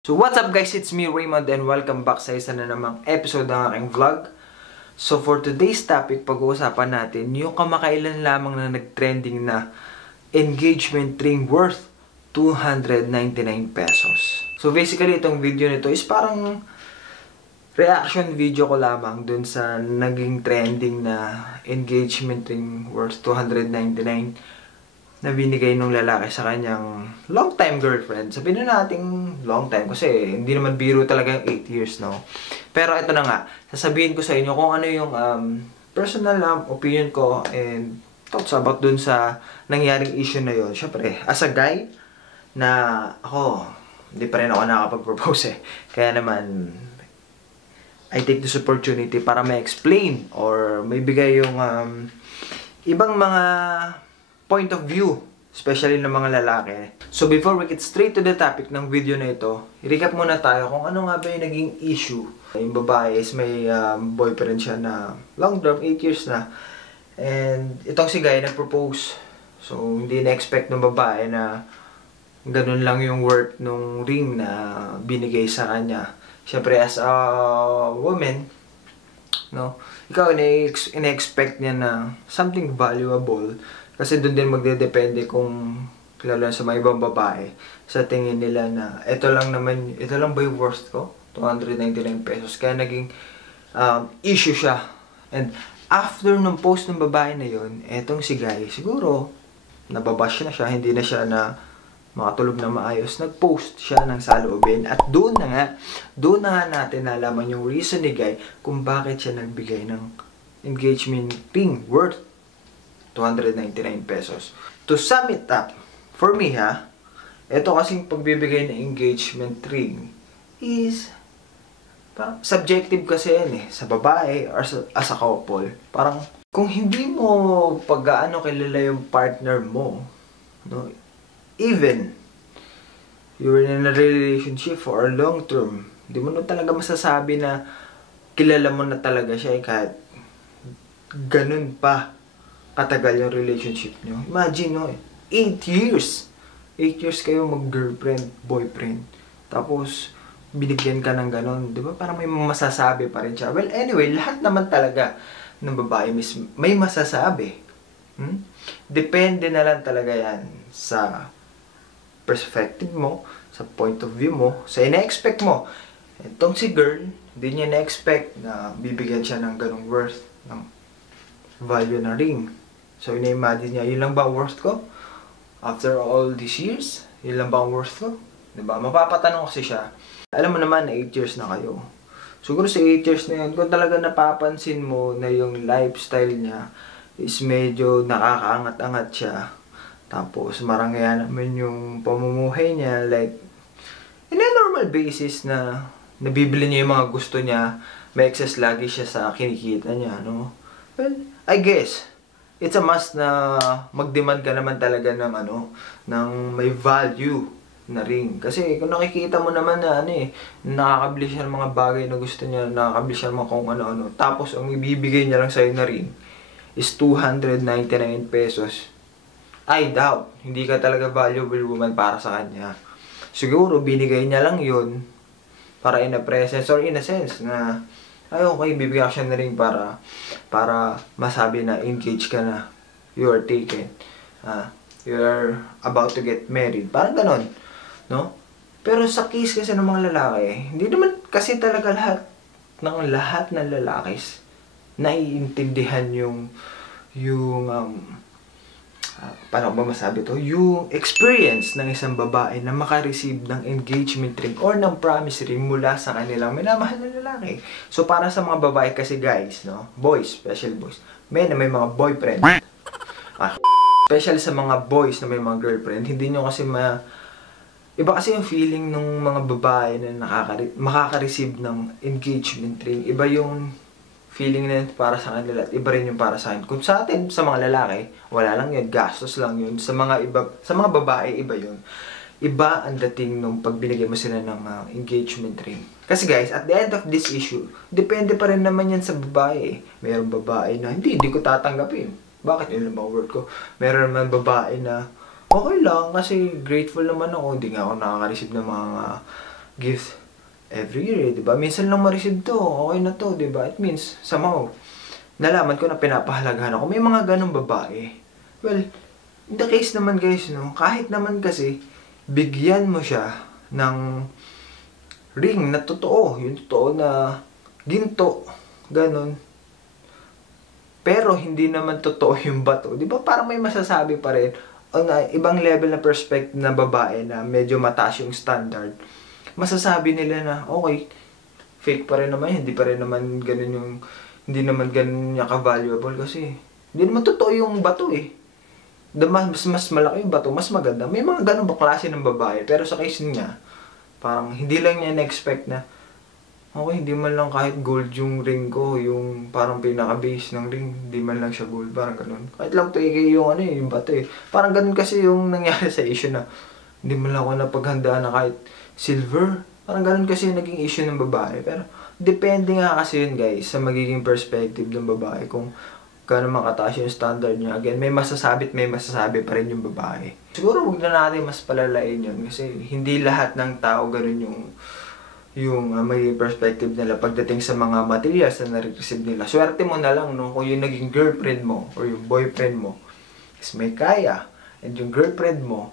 So what's up guys, it's me Raymond and welcome back sa isa na namang episode ng aking vlog. So for today's topic, pag-uusapan natin yung kamakailan lamang na nag-trending na engagement ring worth 299 pesos. So basically itong video nito is parang reaction video ko lamang dun sa naging trending na engagement ring worth 299 na binigay nung lalaki sa kanyang long-time girlfriend. Sabihin na natin long time kasi hindi naman biro talaga yung 8 years, no? Pero ito na nga, sasabihin ko sa inyo kung ano yung personal opinion ko and thoughts about dun sa nangyaring issue na yun. Syempre, as a guy, na ako, hindi pa rin ako nakapag-propose eh. Kaya naman, I take this opportunity para ma-explain or may bigay yung ibang mga point of view, especially ng mga lalaki. So before we get straight to the topic ng video na ito, i-recap muna tayo kung ano nga ba yung naging issue. Yung babae is may boyfriend siya na long term, 8 years na. And itong si guy nag-propose. So hindi na-expect ng babae na ganun lang yung worth nung ring na binigay sa kanya. Siyempre as a woman, no, ikaw ina-expect niya na something valuable. Kasi doon din magdedepende kung lalo sa mga ibang babae sa tingin nila na ito lang ba yung worth ko? 299 pesos. Kaya naging issue siya. And after nung post ng babae na yun, etong si guy, siguro nababash na siya, hindi na siya na makatulog na maayos. Nag-post siya ng saloobin at doon na nga natin nalaman yung reason ni guy kung bakit siya nagbigay ng engagement ring worth 299 pesos. To sum it up, for me ito kasing pagbibigay ng engagement ring is parang subjective kasi yan sa babae or as a couple. Parang kung hindi mo pag-aano kilala yung partner mo, no, even you're in a relationship for a long term, hindi mo na talaga masasabi na kilala mo na talaga siya kahit ganun pa katagal yung relationship nyo. Imagine, no, 8 years. 8 years kayo mag-girlfriend, boyfriend. Tapos, binigyan ka ng ganun. Di ba? Parang may masasabi pa rin siya. Well, anyway, lahat naman talaga ng babae may masasabi. Depende na lang talaga yan sa perspective mo, sa point of view mo, sa ina-expect mo. Itong si girl, hindi niya na-expect na bibigyan siya ng ganung worth, ng value na ring. So, ina-imagine niya, yun lang ba ang worth ko? After all these years, yun lang ba ang worth ko? Diba? Mapapatanong kasi siya. Alam mo naman na 8 years na kayo. Siguro sa 8 years na yun, kung talaga napapansin mo na yung lifestyle niya is medyo nakakaangat-angat siya. Tapos, marangya naman yung pamumuhay niya. Like, in a normal basis na nabibili niya yung mga gusto niya, may excess lagi siya sa kinikita niya, no? Well, I guess, it's a must na mag-demand ka naman talaga ng ng may value na ring. Kasi kung nakikita mo naman na nakakabili siya ng mga bagay na gusto niya, nakakabili siya ng mga kung ano-ano. Tapos ang ibibigay niya lang sa'yo na ring is 299 pesos. I doubt, hindi ka talaga valuable woman para sa kanya. Siguro binigay niya lang yun para in a presence or in a sense na ay okay, bibigyan siya na rin para masabi na engaged ka na, you are taken, you are about to get married, parang ganon, no? Pero sa case kasi ng mga lalaki, hindi naman kasi talaga lahat ng lalakis naiintindihan yung paano ba masabi to? Yung experience ng isang babae na makareceive ng engagement ring or ng promise ring mula sa kanilang minamahal na lalaki. So, para sa mga babae kasi guys, no? Boys, special boys. Men na may mga boyfriend. Special sa mga boys na may mga girlfriend, hindi nyo kasi iba kasi yung feeling ng mga babae na makaka-receive ng engagement ring. Iba yung feeling na para sa kanila at iba rin yung para sa akin. Kung sa atin, sa mga lalaki, wala lang yun, gastos lang yun. Sa mga babae, iba yun. Iba ang dating nung pag binigay mo sila ng engagement ring. Kasi guys, at the end of this issue, depende pa rin naman yan sa babae. Mayroong babae na, hindi ko tatanggapin. Bakit yun lang ba word ko? Meron naman babae na, okay lang, kasi grateful naman ako. Hindi nga ako nakaka-receive ng mga gift every year, di ba? Minsan lang ma-receive to, okay na to, di ba? It means, somehow, nalaman ko na pinapahalagahan ako. May mga ganong babae. Well, in the case naman guys, no, kahit naman kasi, bigyan mo siya ng ring na totoo, yung totoo na ginto, ganon. Pero hindi naman totoo yung bato. Di ba parang may masasabi pa rin on ibang level na perspective na babae na medyo mataas yung standard. Masasabi nila na, okay, fake pa rin naman, hindi pa rin naman ganun yung, hindi naman ganun niya ka-valuable kasi hindi naman totoo yung bato eh. Mas malaki yung bato, mas maganda. May mga ganun ba klase ng babae, pero sa case niya, parang hindi lang niya na-expect na, okay, hindi man lang kahit gold yung ring ko, yung parang pinaka-base ng ring, hindi man lang siya gold, parang ganun. Kahit lang 2K yung ano yung bato eh. Parang ganun kasi yung nangyari sa issue na, hindi man lang ako napaghandaan na kahit silver. Parang ganun kasi yung naging issue ng babae. Pero, depende nga kasi yun guys, sa magiging perspective ng babae, kung gaano makataas yung standard niya. Again, may masasabi at may masasabi pa rin yung babae. Siguro huwag na natin mas palalain yun kasi hindi lahat ng tao ganun yung may perspective nila pagdating sa mga materials na na-receive nila. Swerte mo na lang no, kung yung naging girlfriend mo or yung boyfriend mo is may kaya and yung girlfriend mo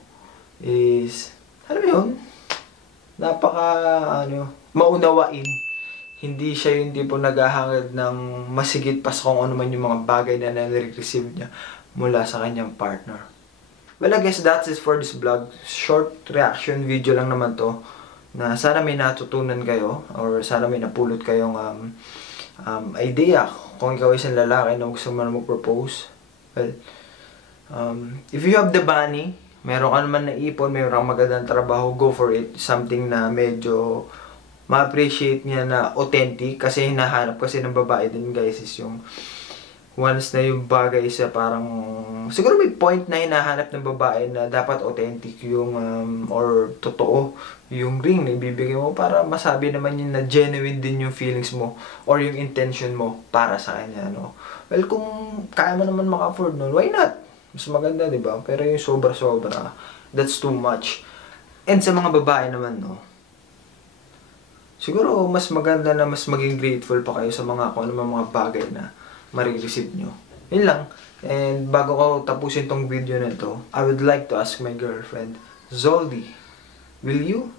is, alam mo yun, maunawain. Hindi siya yung tipo naghahangad ng masigit pa sa kung ano man yung mga bagay na na-receive niya mula sa kanyang partner. Well, I guess that's it for this vlog. Short reaction video lang naman to, na sana may natutunan kayo or sana may napulot kayong idea kung ikaw isang lalaki na gusto mo na mag-propose. Well, if you have the money, meron ka naman naipon, meron kang magandang trabaho, go for it. Something na medyo ma-appreciate niya na authentic, kasi hinahanap kasi ng babae din guys is yung once na yung bagay sa parang siguro may point na hinahanap ng babae na dapat authentic yung or totoo yung ring na ibibigay mo para masabi naman yun na genuine din yung feelings mo or yung intention mo para sa kanya, no? Well, kung kaya mo naman maka-afford nun, why not? Mas maganda, di ba? Pero yung sobra-sobra, that's too much. And sa mga babae naman, no, siguro mas maganda na mas maging grateful pa kayo sa mga kung ano mga bagay na ma-receive nyo. Yun lang. And bago ko tapusin tong video na ito, I would like to ask my girlfriend, Zoldy, will you